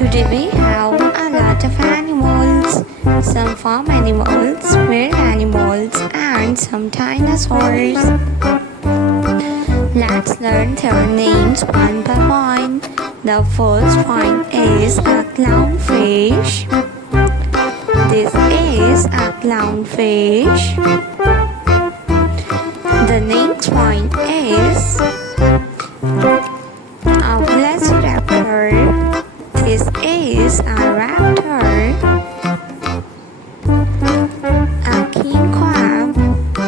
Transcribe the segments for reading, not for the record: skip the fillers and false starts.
Today we have a lot of animals, some farm animals, wild animals, and some dinosaurs. Let's learn their names one by one. The first one is a clownfish. This is a clownfish. The next one is a velociraptor. This is a raptor. A king crab.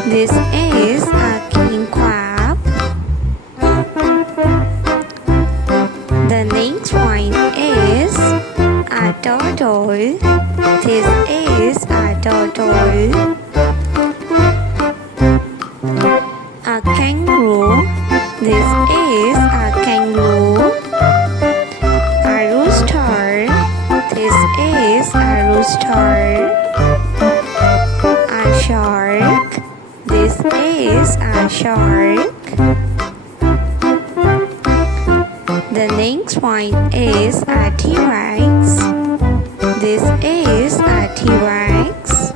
This is a king crab. The next one is a turtle. This is a turtle. A kangaroo. This is a kangaroo. A rooster. This is a rooster. A shark. This is a shark. The next one is a T-Rex. This is a T-Rex.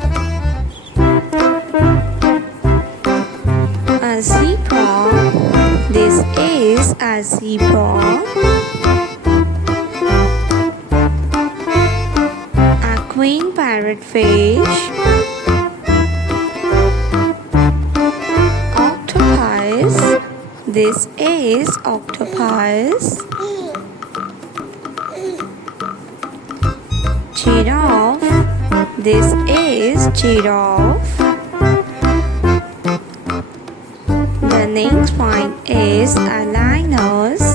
A zebra. This is a zebra. A queen parrotfish. Octopus. This is octopus. Giraffe. This is giraffe. The next one is a lioness.